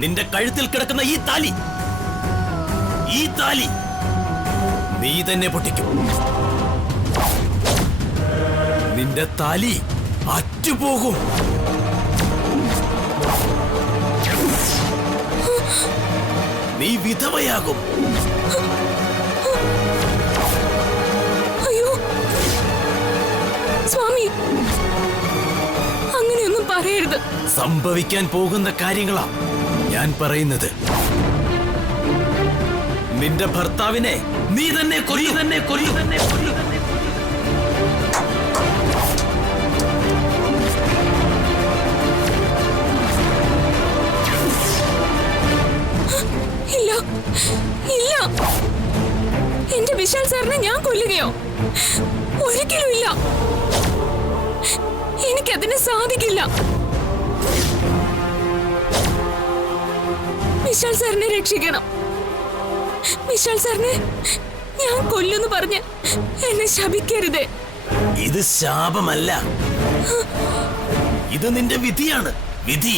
നിന്റെ കഴുത്തിൽ കിടക്കുന്ന ഈ താലി നീ തന്നെ പൊട്ടിക്കും. നിന്റെ താലി അറ്റുപോകും. നീ വിധവയാകും. അയ്യോ സ്വാമി, അങ്ങനെയൊന്നും പറയരുത്. സംഭവിക്കാൻ പോകുന്ന കാര്യങ്ങളാ ഞാൻ പറയുന്നത്. നിന്റെ ഭർത്താവിനെ നീ തന്നെ കൊല്ലു. ഇല്ല ഇല്ല, എന്റെ വിശാൽ സാറിനെ ഞാൻ കൊല്ലുകയോ? ഒരിക്കലും ഇല്ല, എനിക്കതിന് സാധിക്കില്ല. വിശാൽ സാറിനെ രക്ഷിക്കണം. വിശാൽ സാറിനെ ഞാൻ കൊല്ലുന്നു പറഞ്ഞ് എന്നെ ശപിക്കരുതേ. ഇത് ശാപമല്ല, ഇത് നിന്റെ വിധിയാണ്. വിധി.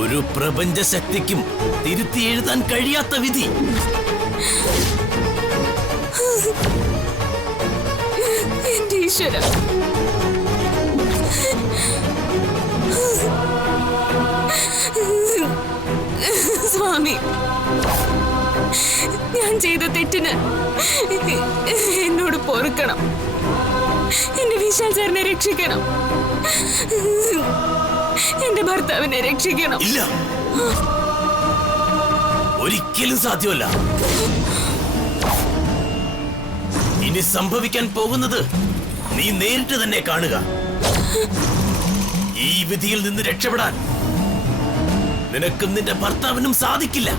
ഒരു പ്രപഞ്ച ശക്തിക്കും തിരുത്തി എഴുതാൻ കഴിയാത്ത വിധി. എന്റെ ഈശ്വര, സ്വാമി, ഞാൻ ചെയ്ത തെറ്റിന് എന്നോട് പൊറുക്കണം. എന്റെ വിശാൽ സാറിനെ രക്ഷിക്കണം. എന്റെ ഭർത്താവിനെ രക്ഷിക്കണം. ഇല്ല, ഒരിക്കലും സാധ്യമല്ല. ഇനി സംഭവിക്കാൻ പോകുന്നത് നീ നേരിട്ട് തന്നെ കാണുക. ഈ വിധിയിൽ നിന്ന് രക്ഷപ്പെടാൻ നിനക്കും നിന്റെ ഭർത്താവിനും സാധിക്കില്ല.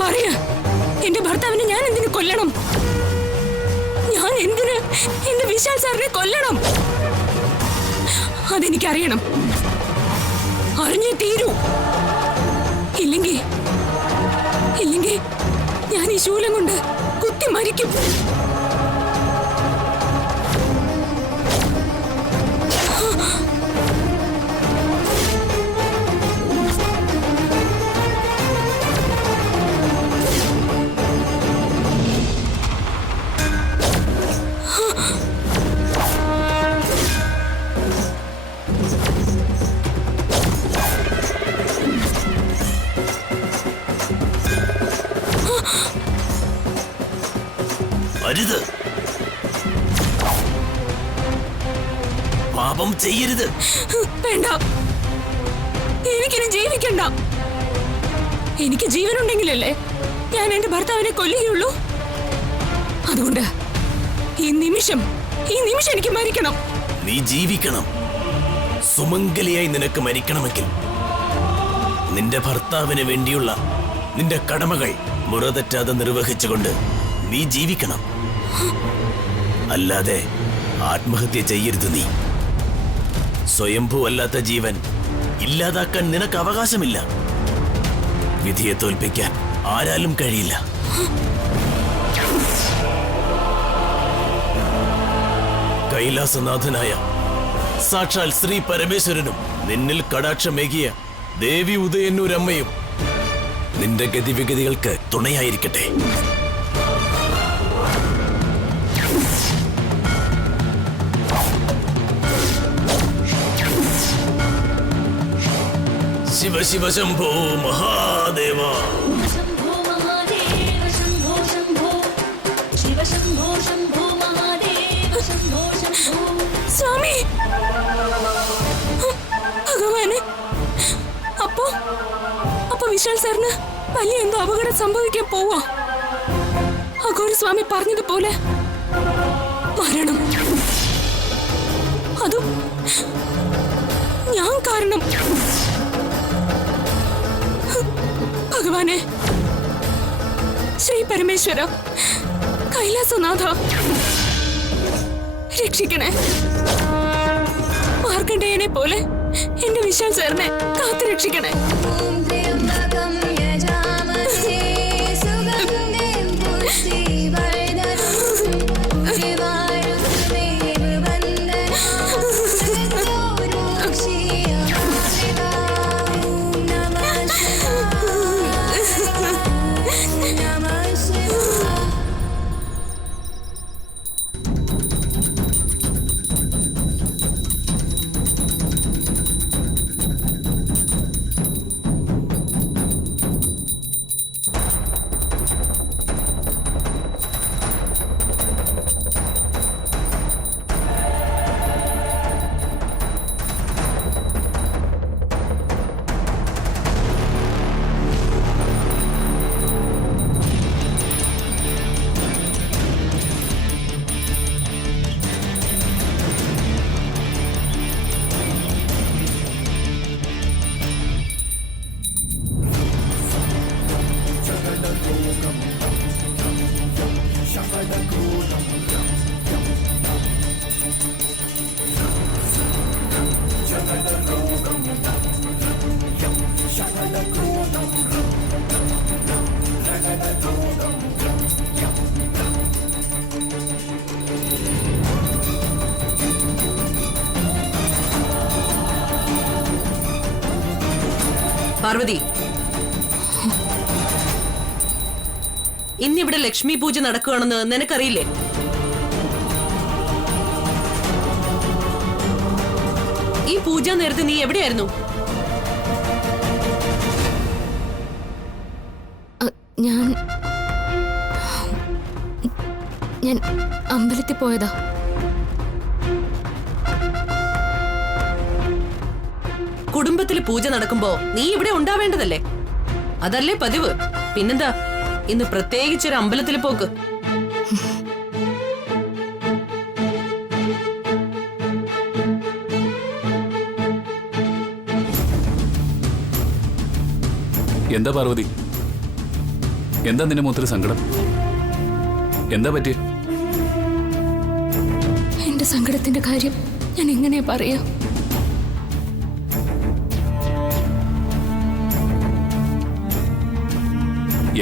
പറയാ, എന്റെ ഭർത്താവിനെ ഞാൻ എന്തിനു കൊല്ലണം? ഞാൻ എന്തിന് എന്റെ വിശാൽ സാറിനെ കൊല്ലണം? അതെനിക്കറിയണം. അറിഞ്ഞേ തീരൂ. ഇല്ലെങ്കിൽ ഞാൻ ഈ ശൂലം കൊണ്ട് കുത്തി മരിക്കും. അരുത്, പാപം ചെയ്യരുത്. വേണ്ട, എനിക്കിനി ജീവിക്കണ്ട. എനിക്ക് ജീവനുണ്ടെങ്കിലല്ലേ ഞാൻ എന്റെ ഭർത്താവിനെ കൊല്ലുകയുള്ളൂ. അതുകൊണ്ട് ഈ നിമിഷം എനിക്ക് മരിക്കണം. നീ ജീവിക്കണം. സുമംഗലിയായി നിനക്ക് മരിക്കണമെങ്കിൽ നിന്റെ ഭർത്താവിന് വേണ്ടിയുള്ള നിന്റെ കടമകൾ മുറതെറ്റാതെ നിർവഹിച്ചുകൊണ്ട് നീ ജീവിക്കണം. അല്ലാതെ ആത്മഹത്യ ചെയ്യരുത്. നീ സ്വയംഭൂ അല്ലാത്ത ജീവൻ ഇല്ലാതാക്കാൻ നിനക്ക് അവകാശമില്ല. വിധിയെ തോൽപ്പിക്കാൻ ആരാലും കഴിയില്ല. കൈലാസനാഥനായ സാക്ഷാൽ ശ്രീ പരമേശ്വരനും നിന്നിൽ കടാക്ഷമേകിയ ദേവി ഉദയന്നൂരമ്മയും നിന്റെ ഗതിവിഗതികൾക്ക് തുണയായിരിക്കട്ടെ. ശിവ ശിവ ശംഭോ മഹാദേവ. സ്വാമി, ഭഗവാനെ, അപ്പൊ വിശാൽ സാറിന് വലിയ എന്തോ അപകടം സംഭവിക്കാൻ പോവാ. അഘോര സ്വാമി പറഞ്ഞതുപോലെ മരണം. അതും ഞാൻ കാരണം. ഭഗവാനെ, ശ്രീ പരമേശ്വര, കൈ കൈലാസനാഥ, രക്ഷിക്കണേ. മാർക്കണ്ഡേയനെ പോലെ എന്റെ വിശാൽ സാറിനെ കാത്തു രക്ഷിക്കണേ. പാർവതി, ഇന്നിവിടെ ലക്ഷ്മി പൂജ നടക്കുകയാണെന്ന് നിനക്കറിയില്ലേ? ഈ പൂജ നേരത്തെ നീ എവിടെയായിരുന്നു? ഞാൻ അമ്പലത്തിൽ പോയതാ. കുടുംബത്തിൽ പൂജ നടക്കുമ്പോ നീ ഇവിടെ ഉണ്ടാവേണ്ടതല്ലേ? അതല്ലേ പതിവ്. പിന്നെന്താ ഇന്ന് പ്രത്യേകിച്ചൊരു അമ്പലത്തിൽ പോക്ക്? എന്താ പാർവതി, എന്താ നിന്റെ മുഖത്തൊരു സങ്കടം? എന്താ പറ്റിയ? എന്റെ സങ്കടത്തിന്റെ കാര്യം ഞാൻ എങ്ങനെയാ പറയാ?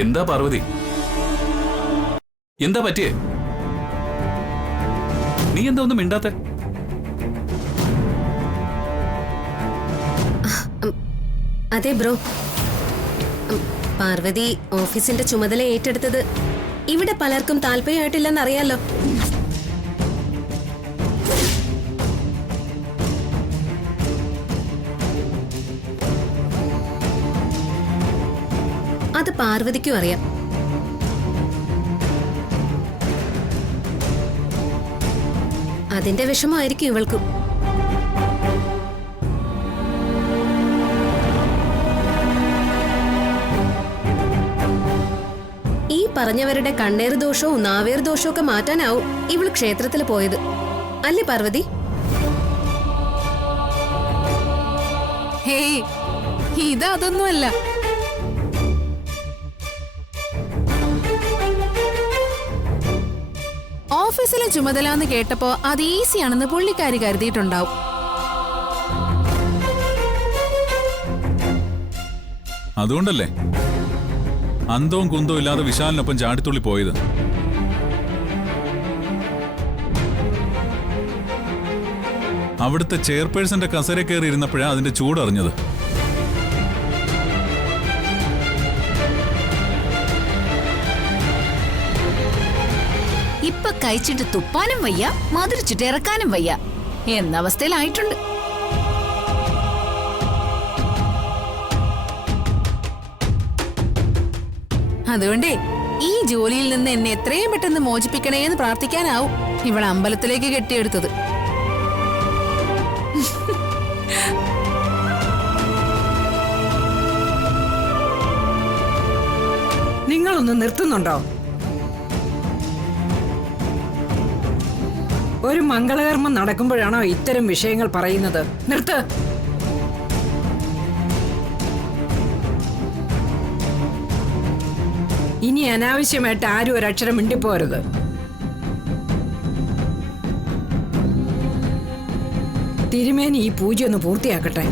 എന്താ പാർവതി, എന്താ പറ്റിയേ? നീ എന്താ ഒന്നും മിണ്ടാത്തെ? അതെ ബ്രോ, പാർവതി ഓഫീസിന്റെ ചുമതല ഏറ്റെടുത്തത് ഇവിടെ പലർക്കും താല്പര്യമായിട്ടില്ലെന്നറിയാലോ. അത് പാർവതിക്കും അറിയാം. അതിന്റെ വിഷമമായിരിക്കും ഇവൾക്കും. ഈ പറഞ്ഞവരുടെ കണ്ണേറ് ദോഷവും നാവേർ ദോഷവും ഒക്കെ മാറ്റാനാവും ഇവൾ ക്ഷേത്രത്തിൽ പോയത്, അല്ലേ പാർവതി? ഹേയ്, ഇതൊന്നുമല്ല. ഓഫീസിലെ ചുമതല എന്ന് കേട്ടപ്പോ അത് ഈസിയാണെന്ന് പുള്ളിക്കാരി കരുതിയിട്ടുണ്ടാവും. അതുകൊണ്ടല്ലേ അന്തവും കുന്തവും ഇല്ലാതെ വിശാലിനൊപ്പം ചാടിത്തുള്ളി പോയത്. അവിടുത്തെ ചെയർപേഴ്സന്റെ കസേര കയറി ഇരുന്നപ്പോഴാണ് അതിന്റെ ചൂടറിഞ്ഞത്. ഇപ്പൊ കഴിച്ചിട്ട് തുപ്പാനും വയ്യ, മധുരിച്ചിട്ട് ഇറക്കാനും വയ്യ എന്ന അവസ്ഥയിലായിട്ടുണ്ട്. അതുകൊണ്ടേ ഈ ജോലിയിൽ നിന്ന് എന്നെ എത്രയും പെട്ടെന്ന് മോചിപ്പിക്കണേ എന്ന് പ്രാർത്ഥിക്കാനാവും ഇവൾ അമ്പലത്തിലേക്ക് കെട്ടിയെടുത്തത്. നിങ്ങളൊന്ന് നിർത്തുന്നുണ്ടോ? ഒരു മംഗളകർമ്മം നടക്കുമ്പോഴാണോ ഇത്തരം വിഷയങ്ങൾ പറയുന്നത്? നിർത്ത്. ഇനി അനാവശ്യമായിട്ട് ആരും ഒരക്ഷരം മിണ്ടിപ്പോരുത്. തിരുമേനി ഈ പൂജ ഒന്ന് പൂർത്തിയാക്കട്ടെ.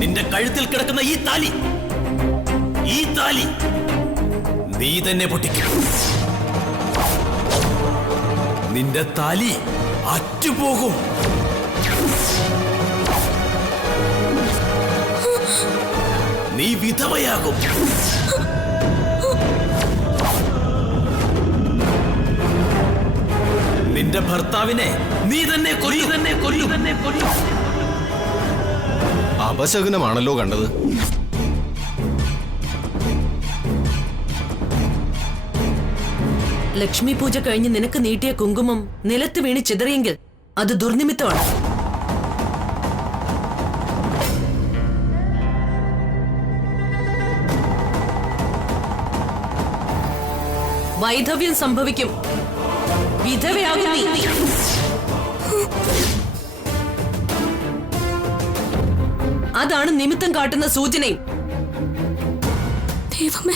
നിന്റെ കഴുത്തിൽ കിടക്കുന്ന ഈ താലി നീ തന്നെ പൊട്ടിക്കും. നിന്റെ താലി അറ്റുപോകും. നീ വിധവയാകും. നിന്റെ ഭർത്താവിനെ നീ തന്നെ കൊല്ലും. അപശകുനമാണല്ലോ കണ്ടത്. ലക്ഷ്മി പൂജ കഴിഞ്ഞ് നിനക്ക് നീട്ടിയ കുങ്കുമം നിലത്ത് വീണ് ചിതറിയെങ്കിൽ അത് ദുർനിമിത്തമാണ്. വൈധവ്യം സംഭവിക്കും. വിധവയാകും നീ. അതാണ് നിമിത്തം കാട്ടുന്ന സൂചനയും. ദൈവമേ,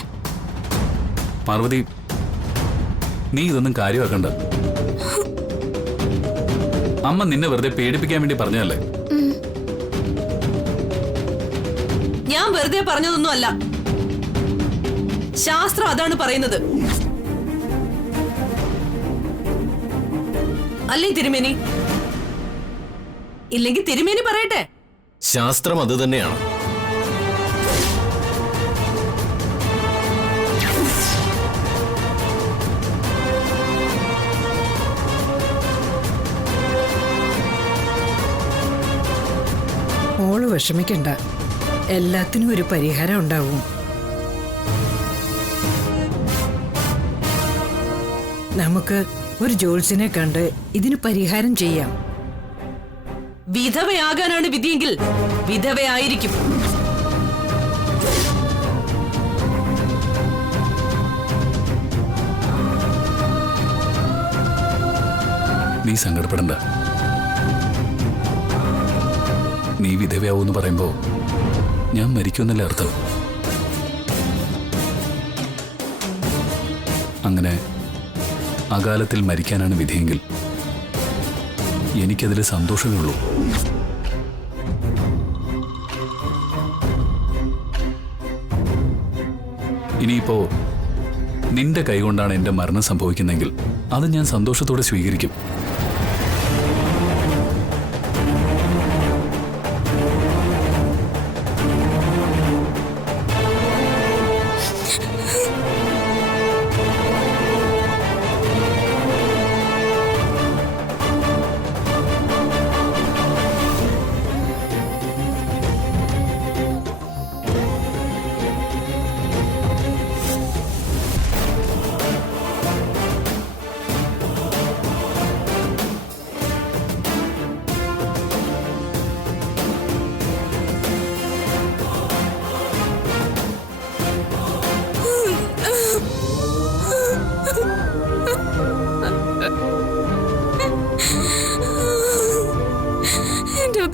പാർവതി, നീ ഇതൊന്നും കാര്യമാക്കണ്ട. അമ്മ നിന്നെ വെറുതെ പേടിപ്പിക്കാൻ വേണ്ടി പറഞ്ഞതല്ലേ? ഞാൻ വെറുതെ പറഞ്ഞതൊന്നും അല്ല. ശാസ്ത്രം അതാണ് പറയുന്നത്. അല്ലേ തിരുമേനി? ഇല്ലെങ്കിൽ തിരുമേനി പറയട്ടെ. ശാസ്ത്രം അത് തന്നെയാണ്. മോള് വിഷമിക്കണ്ട, എല്ലാത്തിനും ഒരു പരിഹാരം ഉണ്ടാവും. നമുക്ക് ഒരു ജോത്സ്യനെ കണ്ട് ഇതിന് പരിഹാരം ചെയ്യാം. വിധവയാകാനാണ് വിധിയെങ്കിൽ വിധവയായിരിക്കും. നീ സങ്കടപ്പെടണ്ട. നീ വിധവയാവൂന്ന് പറയുമ്പോ ഞാൻ മരിക്കുമെന്നല്ലേ അർത്ഥം? അങ്ങനെ അകാലത്തിൽ മരിക്കാനാണ് വിധിയെങ്കിൽ എനിക്കതിൽ സന്തോഷമേ ഉള്ളൂ. ഇനിയിപ്പോ നിന്റെ കൈകൊണ്ടാണ് എന്റെ മരണം സംഭവിക്കുന്നെങ്കിൽ അത് ഞാൻ സന്തോഷത്തോടെ സ്വീകരിക്കും.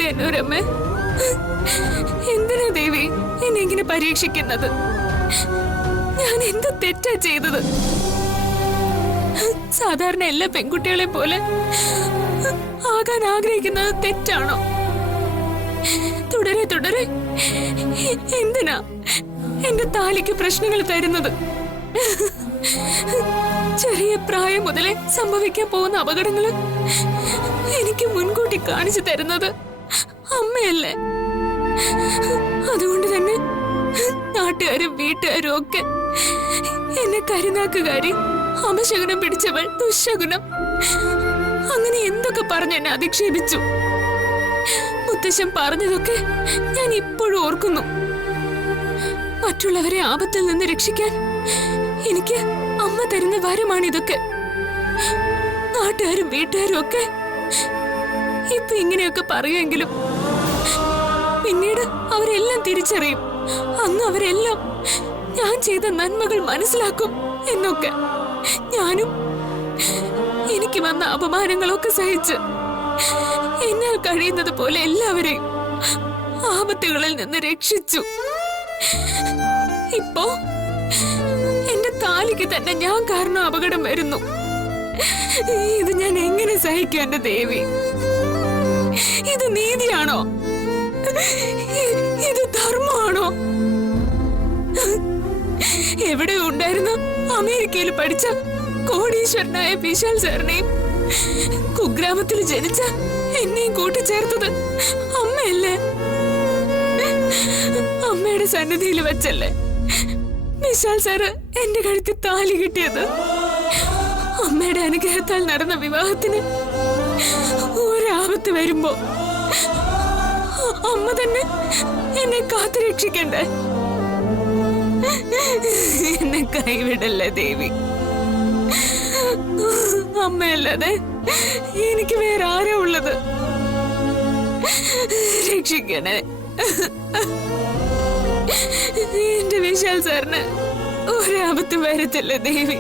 ഉദയന്നൂരമ്മ, എന്തിനാ ദേവി എന്നെ ഇങ്ങനെ പരീക്ഷിക്കുന്നത്? ഞാൻ എന്ത് തെറ്റാ ചെയ്തത്? സാധാരണ എല്ലാ പെൺകുട്ടികളെ പോലെ ആകാൻ ആഗ്രഹിക്കുന്നത് തെറ്റാണോ? തുടരെ തുടരെ എന്തിനാ എന്റെ താലിക്ക് പ്രശ്നങ്ങൾ തരുന്നത്? ചെറിയ പ്രായം മുതലേ സംഭവിക്കാൻ പോകുന്ന അപകടങ്ങള് എനിക്ക് മുൻകൂട്ടി കാണിച്ചു തരുന്നത് അമ്മയല്ലേ? അതുകൊണ്ട് തന്നെ നാട്ടുകാരും വീട്ടുകാരും ഒക്കെ എന്നെ കരുനാക്കുകാരി, അപശകുനം പിടിച്ചവൾ, ദുശകുനം, അങ്ങനെ എന്തൊക്കെ പറഞ്ഞ് എന്നെ അധിക്ഷേപിച്ചു. മുത്തശ്ശൻ പറഞ്ഞതൊക്കെ ഞാൻ ഇപ്പോഴും ഓർക്കുന്നു. മറ്റുള്ളവരെ ആപത്തിൽ നിന്ന് രക്ഷിക്കാൻ എനിക്ക് അമ്മ തരുന്ന വരമാണിതൊക്കെ. നാട്ടുകാരും വീട്ടുകാരും ഒക്കെ ഇപ്പൊ ഇങ്ങനെയൊക്കെ പറയുമെങ്കിലും പിന്നീട് അവരെല്ലാം തിരിച്ചറിയും. അന്ന് അവരെല്ലാം ഞാൻ ചെയ്ത നന്മകൾ മനസ്സിലാക്കും എന്നൊക്കെ. ഞാനും എനിക്ക് വന്ന അപമാനങ്ങളൊക്കെ സഹിച്ച് എന്നാൽ കഴിയുന്നത് പോലെ എല്ലാവരെയും ആപത്തുകളിൽ നിന്ന് രക്ഷിച്ചു. ഇപ്പോ എന്റെ താലിക്ക് തന്നെ ഞാൻ കാരണം അപകടം വരുന്നു. ഇത് ഞാൻ എങ്ങനെ സഹിക്കും എന്റെ ദേവി? ഇത് നീതിയാണോ? ഇത് ധർമ്മമാണോ? എവിടെ ഉണ്ടായിരുന്ന അമേരിക്കയിൽ പഠിച്ച കോടീശ്വരനായ വിശാൽ സാറിനെയും കുഗ്രാമത്തിൽ ജനിച്ച എന്നെയും കൂട്ടിച്ചേർത്തത് അമ്മയല്ലേ? അമ്മയുടെ സന്നിധിയിൽ വെച്ചല്ലേ വിശാൽ സാറ് എന്റെ കഴുത്തിൽ താലി കിട്ടിയത്? അമ്മയുടെ അനുഗ്രഹത്താൽ നടന്ന വിവാഹത്തിന് ഒരാപത്ത് വരുമ്പോ അമ്മ തന്നെ എന്നെ കാത്തു രക്ഷിക്കണ്ടേ? എന്നെ കൈവിടല്ലേ ദേവി. അമ്മയല്ലാതെ എനിക്ക് വേറെ ആരാ ഉള്ളത്? രക്ഷിക്കണേ. എന്റെ വിശാൽ സാറിന് ഒരാപത്ത് വരത്തില്ല ദേവി.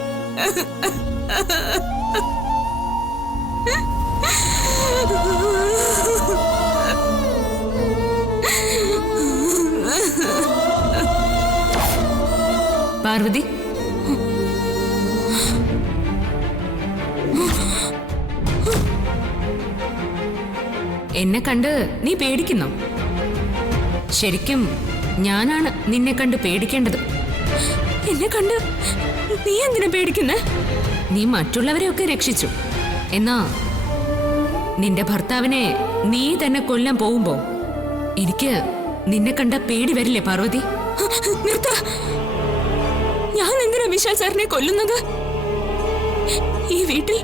പാർവതി, എന്നെ കണ്ട് നീ പേടിക്കുന്നോ? ശരിക്കും ഞാനാണ് നിന്നെ കണ്ട് പേടിക്കേണ്ടത്. എന്നെ കണ്ട് നീ എന്തിനാ പേടിക്കുന്നേ? നീ മറ്റുള്ളവരെയൊക്കെ രക്ഷിച്ചു. എന്നാ നിന്റെ ഭർത്താവിനെ നീ തന്നെ കൊല്ലാൻ പോകുമ്പോ എനിക്ക് നിന്നെ കണ്ട പേടി വരില്ലേ പാർവതി? നിർത്ത. ഞാൻ എന്തിനാ വിശാൽ സാറിനെ കൊല്ലുന്നത്? ഈ വീട്ടിൽ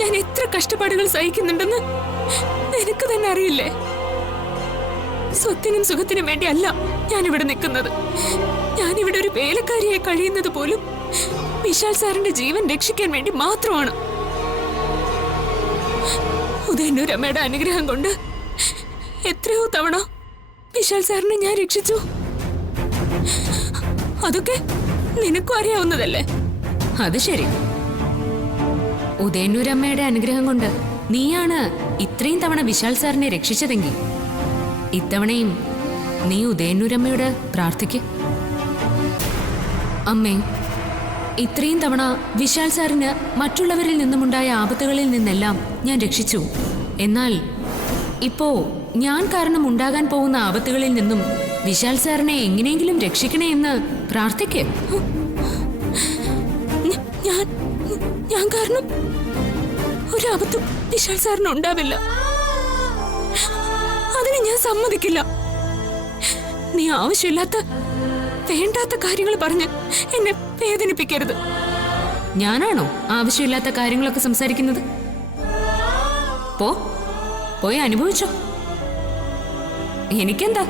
ഞാൻ എത്ര കഷ്ടപ്പാടുകൾ സഹിക്കുന്നുണ്ടെന്ന് എനിക്ക് തന്നെ അറിയില്ലേ? സ്വത്തിനും സുഖത്തിനും വേണ്ടി അല്ല ഞാനിവിടെ നിൽക്കുന്നത്. ഞാനിവിടെ ഒരു വേലക്കാരിയായി കഴിയുന്നത് പോലും വിശാൽ സാറിന്റെ ജീവൻ രക്ഷിക്കാൻ വേണ്ടി മാത്രമാണ്. ഉദയന്നൂരമ്മയുടെ അനുഗ്രഹം കൊണ്ട് എത്രയോ തവണ വിശാൽ സാറിനെ ഞാൻ രക്ഷിച്ചു. അതൊക്കെ നിനക്കും അറിയാവുന്നതല്ലേ? അത് ശരി. ഉദയന്നൂരമ്മയുടെ അനുഗ്രഹം കൊണ്ട് നീയാണ് ഇത്രയും തവണ വിശാൽ സാറിനെ രക്ഷിച്ചതെങ്കിൽ ഇത്തവണയും നീ ഉദയന്നൂരമ്മയോട് പ്രാർത്ഥിക്ക്. അമ്മേ, ഇത്രയും തവണ വിശാൽ സാറിന് മറ്റുള്ളവരിൽ നിന്നുമുണ്ടായ ആപത്തുകളിൽ നിന്നെല്ലാം ഞാൻ രക്ഷിച്ചു. എന്നാൽ ഇപ്പോ ഞാൻ കാരണം ഉണ്ടാകാൻ പോകുന്ന ആപത്തുകളിൽ നിന്നും വിശാൽ സാറിനെ എങ്ങനെയെങ്കിലും രക്ഷിക്കണേ എന്ന് പ്രാർത്ഥിക്ക്. ഞാൻ കാരണം ഒരാപത്തും വിശാൽ സാറിന് ഉണ്ടാവില്ല. അതിന് ഞാൻ സമ്മതിക്കില്ല. നീ ആവശ്യമില്ലാത്ത വേണ്ടാത്ത കാര്യങ്ങൾ പറഞ്ഞ് എന്നെ വേദനിപ്പിക്കരുത്. ഞാനാണോ ആവശ്യമില്ലാത്ത കാര്യങ്ങളൊക്കെ സംസാരിക്കുന്നത്? പോയി അനുഭവിച്ചോ. എനിക്കെന്താ?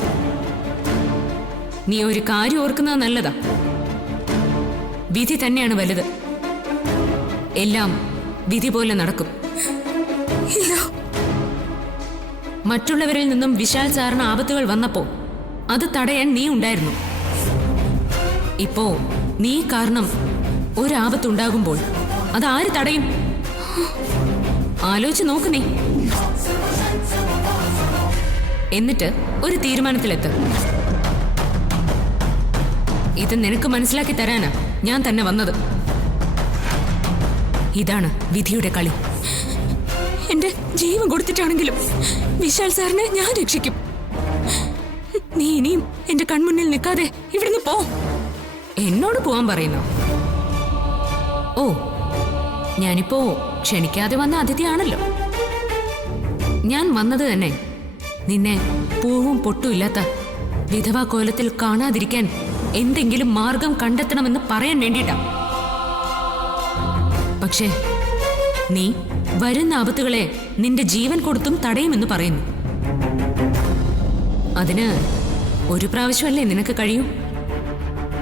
നീ ഒരു കാര്യം ഓർക്കുന്നത് നല്ലതാ. വിധി തന്നെയാണ് വലുത്. എല്ലാം വിധി പോലെ നടക്കും. മറ്റുള്ളവരിൽ നിന്നും വിശാൽ സാറിന് ആപത്തുകൾ വന്നപ്പോ അത് തടയാൻ നീ ഉണ്ടായിരുന്നു. ഇപ്പോ നീ കാരണം ഒരാപത്തുണ്ടാകുമ്പോൾ അത് ആര് തടയും? ആലോചിച്ച് നോക്ക് നീ. എന്നിട്ട് ഒരു തീരുമാനത്തിലെത്ത്. ഇത് നിനക്ക് മനസ്സിലാക്കി തരാനാ ഞാൻ തന്നെ വന്നത്. ഇതാണ് വിധിയുടെ കളി. എന്റെ ജീവൻ കൊടുത്തിട്ടാണെങ്കിലും വിശാൽ സാറിനെ ഞാൻ രക്ഷിക്കും. നീ ഇനിയും എന്റെ കൺമുന്നിൽ നിൽക്കാതെ ഇവിടുന്ന് പോ. എന്നോട് പോവാൻ പറയുന്നു. ഓ, ഞാനിപ്പോ ക്ഷണിക്കാതെ വന്ന അതിഥിയാണല്ലോ. ഞാൻ വന്നത് തന്നെ നിന്നെ പൂവും പൊട്ടും ഇല്ലാത്ത വിധവാ കോലത്തിൽ കാണാതിരിക്കാൻ എന്തെങ്കിലും മാർഗം കണ്ടെത്തണമെന്ന് പറയാൻ വേണ്ടിയിട്ടാ. പക്ഷേ നീ വരുന്ന ആപത്തുകളെ നിന്റെ ജീവൻ കൊടുത്തും തടയുമെന്ന് പറയുന്നു. അതിന് ഒരു പ്രാവശ്യമല്ലേ നിനക്ക് കഴിയൂ?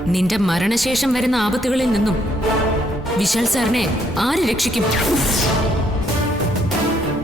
നിന്റെ മരണശേഷം വരുന്ന ആപത്തുകളിൽ നിന്നും വിശാൽ സാറിനെ ആര് രക്ഷിക്കും?